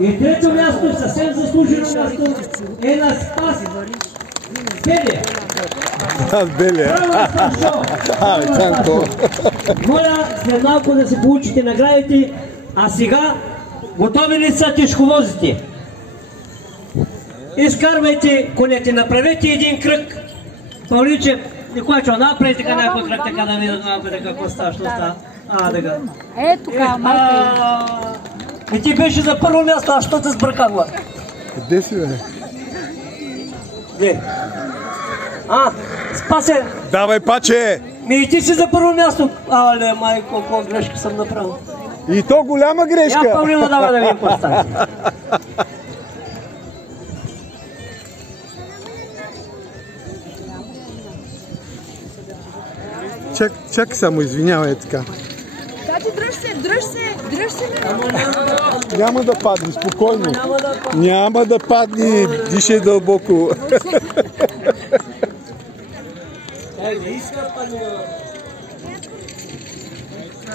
И трето място, съвсем заслужено място, е на Спас Белия. Спас Белия. Моля след малко да се получите наградите, а сега готови ли са тежковозите? Изкарвайте конете, направете един кръг. Павличев, Николайчо, направи така някой кръг, така да видят малко какво става, що става. Така. Ето така, майка. И ти беше за първо място, а що те сбъркава? Къде си, бе? Де? Спасе! Давай, Паче! И ти си за първо място. Але, майко, колко грешка съм направил. И то голяма грешка! Я Павлина дава да ви поставя. Чакай само, извинявай така. Тати, дръж се! Няма да падне, спокойно. Няма да падне, дишай дълбоко.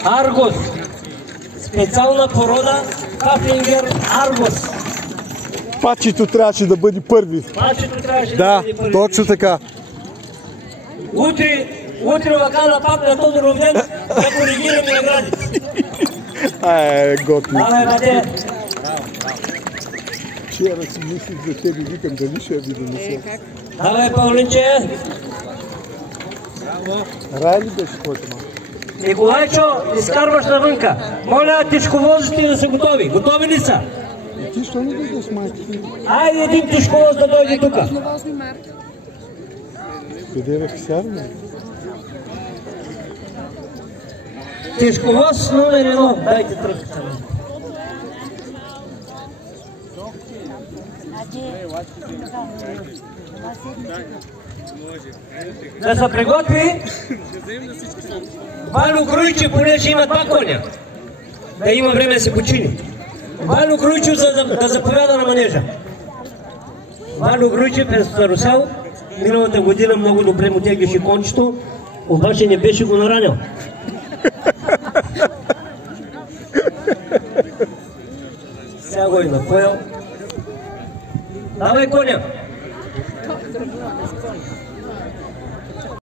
Аргус. Специална порода Хафлингер Аргус. Пачето трябваше да бъде първи. Да, точно така. Утре вакана пак на този ровден да коригираме наградите. Готли. Давай, бате. Вчера си мислих за тебе, викам дали ще ви донеса. Давай, Павлинче. Рай ли беше твоето малко? Николайчо, изкарваш навънка. Моля тежковозите да са готови. Готови ли са? И ти що не дойдеш, майка? Айде един тежковоз да дойде тук. Къде бе сярна? Тежковоз номер 1. Дайте тръпката. Да се приготви. Вайло Груйчев, понеже има два коня. Да има време да се почини. Вайло Груйчев да заповяда на манежа. Вайло Груйчев е старосел. Миналата година много добре му теглеше кончето, обаче не беше го наранил. Сега го и напоял. Давай коня!